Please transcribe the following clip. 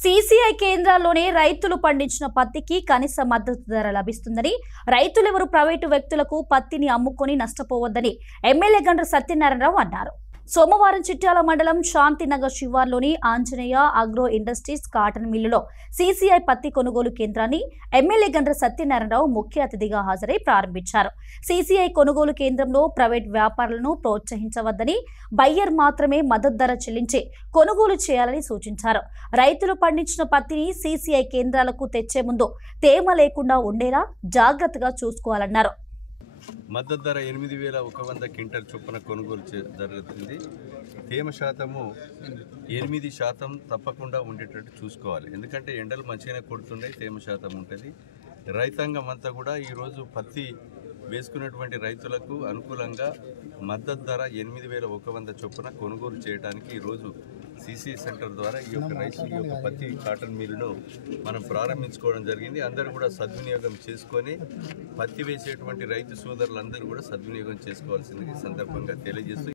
CCI కేంద్రాల్లోనే రైతులు పండించిన పత్తికి కనీస మద్దతు ధర లభిస్తుందని, రైతులెవరూ ప్రైవేటు వ్యక్తులకు పత్తిని అమ్ముకొని నష్టపోవద్దని ఎమ్మెల్యే గండ్ర సత్యనారాయణరావు అన్నారు. సోమవారం చిట్యాల మండలం శాంతినగర్ శివార్లోని ఆంజనేయ అగ్రో ఇండస్ట్రీస్ కాటన్ మిల్లులో సీసీఐ పత్తి కొనుగోలు కేంద్రాన్ని ఎమ్మెల్యే గండ్ర సత్యనారాయణరావు ముఖ్య అతిథిగా హాజరై ప్రారంభించారు. సీసీఐ కొనుగోలు కేంద్రంలో ప్రైవేట్ వ్యాపారులను ప్రోత్సహించవద్దని, బయ్యర్ మాత్రమే మద్దతు ధర చెల్లించి కొనుగోలు చేయాలని సూచించారు. రైతులు పండించిన పత్తిని సీసీఐ కేంద్రాలకు తెచ్చే ముందు తేమ లేకుండా ఉండేలా జాగ్రత్తగా చూసుకోవాలన్నారు. మద్దతు ధర 8,100 క్వింటల్ చొప్పున కొనుగోలు జరుగుతుంది. తేమ శాతము 8% తప్పకుండా ఉండేటట్టు చూసుకోవాలి. ఎందుకంటే ఎండలు మంచిగానే కొడుతున్నాయి, తేమ శాతం ఉంటుంది. రైతాంగం అంతా కూడా ఈరోజు పత్తి వేసుకున్నటువంటి రైతులకు అనుకూలంగా మద్దతు ధర 8,100 చొప్పున కొనుగోలు చేయడానికి ఈరోజు సీసీ సెంటర్ ద్వారా ఈ యొక్క పత్తి కాటన్ మిల్లును మనం ప్రారంభించుకోవడం జరిగింది. అందరూ కూడా సద్వినియోగం చేసుకొని పత్తి వేసేటువంటి రైతు సోదరులందరూ కూడా సద్వినియోగం చేసుకోవాల్సింది సందర్భంగా తెలియజేస్తూ